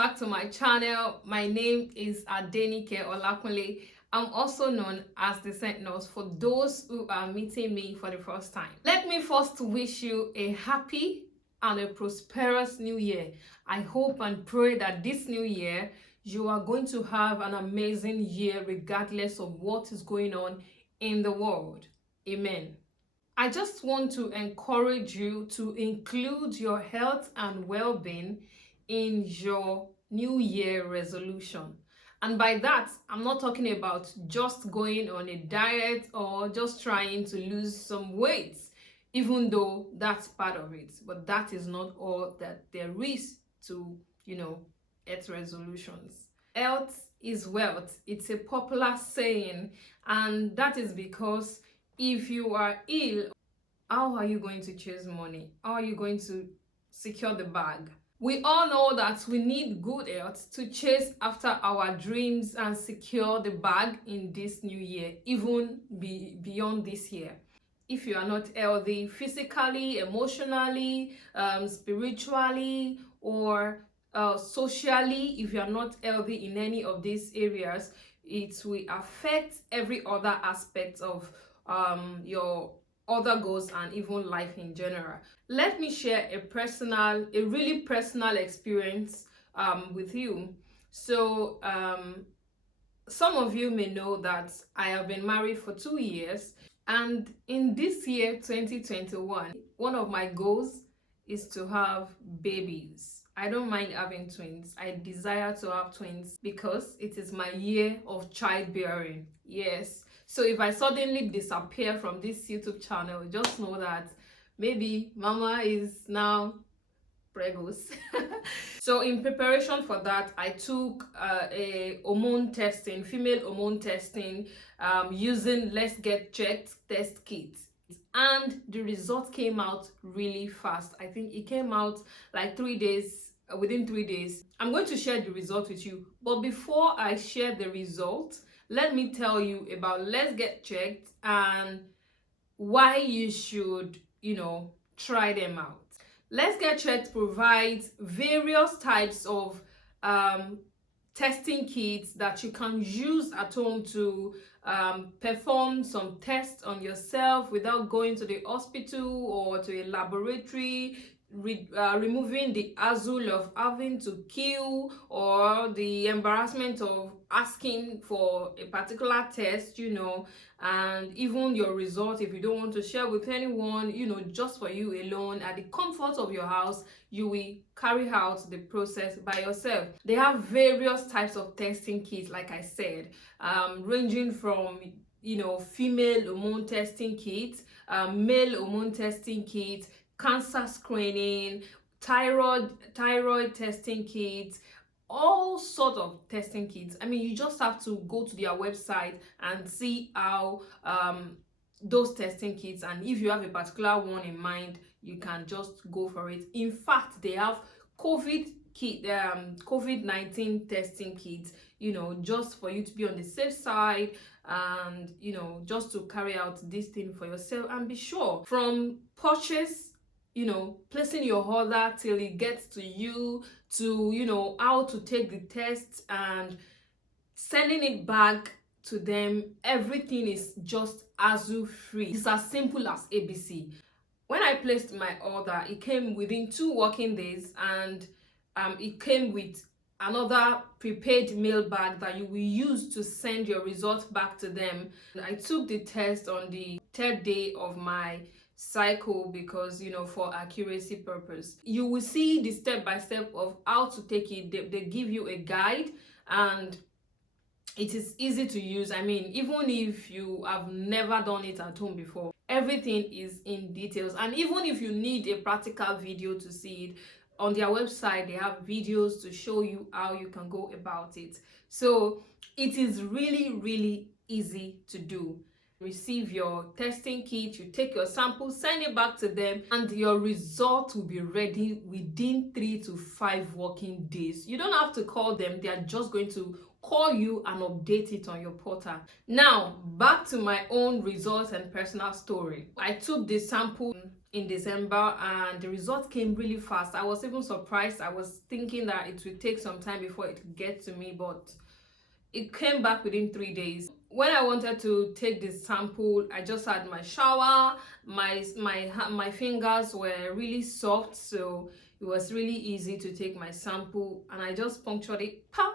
back to my channel. My name is Adenike Olakunle. I'm also known as the Scent Nurse for those who are meeting me for the first time. Let me first wish you a happy and a prosperous new year. I hope and pray that this new year you are going to have an amazing year regardless of what is going on in the world. Amen. I just want to encourage you to include your health and well-being in your New Year resolution. And by that, I'm not talking about just going on a diet or just trying to lose some weight, even though that's part of it. But that is not all that there is to, health resolutions. Health is wealth. It's a popular saying, and that is because if you are ill, how are you going to chase money? How are you going to secure the bag? We all know that we need good health to chase after our dreams and secure the bag in this new year, even beyond this year. If you are not healthy physically, emotionally, spiritually, or socially, if you are not healthy in any of these areas, it will affect every other aspect of your other goals and even life in general. Let me share a really personal experience with you. So some of you may know that I have been married for 2 years, and in this year 2021, one of my goals is to have babies. I don't mind having twins. I desire to have twins because it is my year of childbearing. Yes. So if I suddenly disappear from this YouTube channel, just know that maybe mama is now pregos. So in preparation for that, I took a hormone testing, female hormone testing, using LetsGetChecked test kit. And the result came out really fast. I think it came out like 3 days, within 3 days. I'm going to share the result with you. But before I share the result, let me tell you about LetsGetChecked and why you should, try them out. LetsGetChecked provides various types of testing kits that you can use at home to perform some tests on yourself without going to the hospital or to a laboratory, removing the hassle of having to queue or the embarrassment of asking for a particular test, and even your result, if you don't want to share with anyone, just for you alone at the comfort of your house, you will carry out the process by yourself. They have various types of testing kits, like I said, ranging from female hormone testing kits, male hormone testing kits, cancer screening, thyroid testing kits, all sort of testing kits. I mean, you just have to go to their website and see how those testing kits, and if you have a particular one in mind, you can just go for it. In fact, they have COVID-19 testing kits, just for you to be on the safe side, and just to carry out this thing for yourself and be sure from purchase, placing your order till it gets to you, to how to take the test and sending it back to them. Everything is just hassle free. It's as simple as ABC. When I placed my order, it came within 2 working days, and it came with another prepaid mail bag that you will use to send your results back to them. I took the test on the 3rd day of my cycle because, for accuracy purpose. You will see the step-by-step of how to take it. They give you a guide, and it is easy to use. I mean, even if you have never done it at home before, everything is in details. And even if you need a practical video to see it, on their website they have videos to show you how you can go about it. So it is really, really easy to do. Receive your testing kit, you take your sample, send it back to them, and your result will be ready within 3 to 5 working days. You don't have to call them. They are just going to call you and update it on your portal. Now, back to my own results and personal story. I took the sample in December and the result came really fast. I was even surprised. I was thinking that it would take some time before it would get to me, but it came back within 3 days. When I wanted to take this sample, I just had my shower. My fingers were really soft, so it was really easy to take my sample, and I just punctured it. Pam!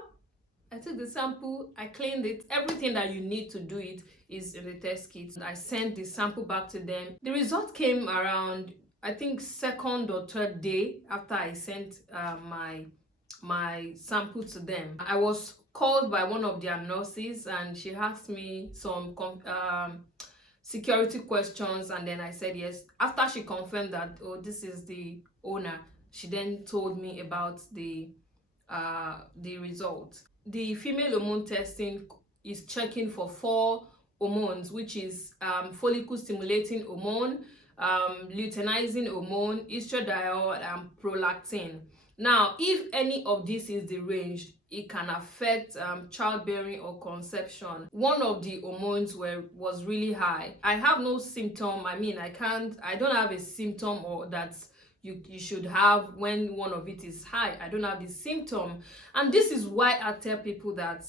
I took the sample, I cleaned it. Everything that you need to do it is in the test kit. I sent the sample back to them. The result came around, I think, second or third day after I sent my sample to them. I was called by one of their nurses and she asked me some security questions, and then I said yes. After she confirmed that, oh, this is the owner, she then told me about the result. The female hormone testing is checking for 4 hormones, which is follicle stimulating hormone, luteinizing hormone, estradiol, and prolactin. Now, if any of this is deranged, it can affect childbearing or conception. One of the hormones was really high. I have no symptom. I mean, I don't have a symptom or that's you should have when one of it is high. I don't have this symptom, and this is why I tell people that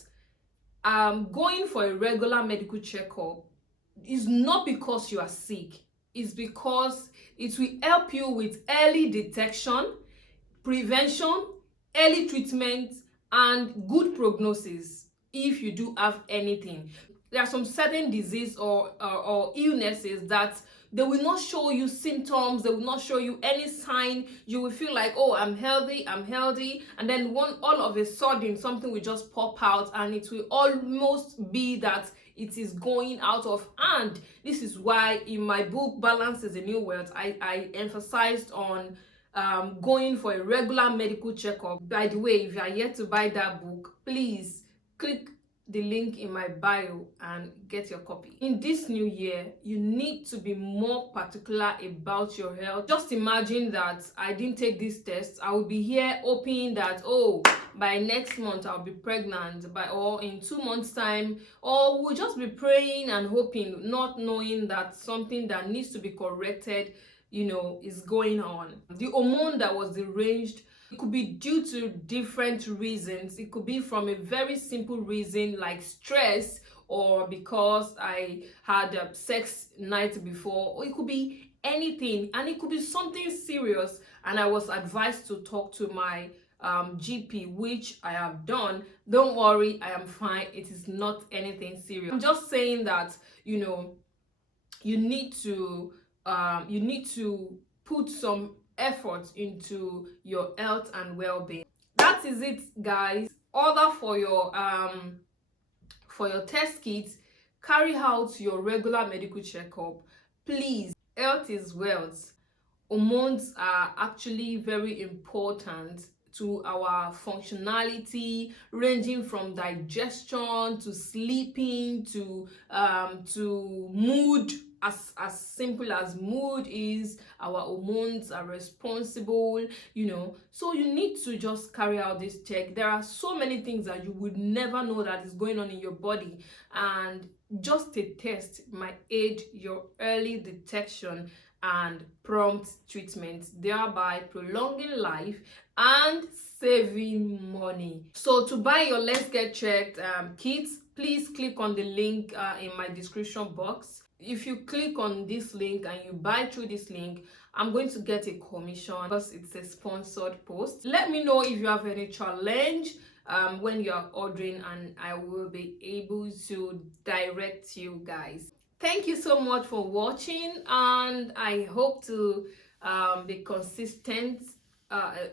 going for a regular medical checkup is not because you are sick. It's because it will help you with early detection, prevention, early treatment, and good prognosis if you do have anything. There are some certain disease or illnesses that they will not show you symptoms, they will not show you any sign. You will feel like, oh, I'm healthy, and then all of a sudden something will just pop out, and it will almost be that it is going out of hand. This is why in my book Balance is a New Wealth, I emphasized on going for a regular medical checkup. By the way, if you are yet to buy that book, please click the link in my bio and get your copy. In this new year, you need to be more particular about your health. Just imagine that I didn't take this test. I will be here hoping that, oh, by next month I'll be pregnant, or in 2 months time, or we'll just be praying and hoping, not knowing that something that needs to be corrected, is going on. The hormone that was deranged, it could be due to different reasons. It could be from a very simple reason like stress, or because I had a sex night before, or it could be anything, and it could be something serious, and I was advised to talk to my GP, which I have done. Don't worry, I am fine. It is not anything serious. I'm just saying that you need to put some effort into your health and well-being. That is it, guys. Order for your test kits. Carry out your regular medical checkup, please. Health is wealth. Hormones are actually very important to our functionality, ranging from digestion to sleeping to mood. As simple as mood is, our hormones are responsible, so you need to just carry out this check. There are so many things that you would never know that is going on in your body, and just a test might aid your early detection and prompt treatment, thereby prolonging life and saving money. So to buy your Let's Get Checked kits, please click on the link in my description box. If you click on this link and you buy through this link, I'm going to get a commission because it's a sponsored post. Let me know if you have any challenge when you are ordering, and I will be able to direct you guys. Thank you so much for watching, and I hope to be consistent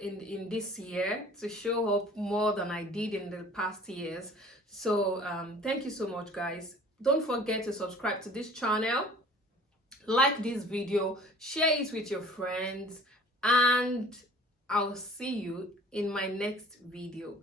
in this year, to show up more than I did in the past years. So thank you so much, guys. Don't forget to subscribe to this channel, like this video, share it with your friends, and I'll see you in my next video.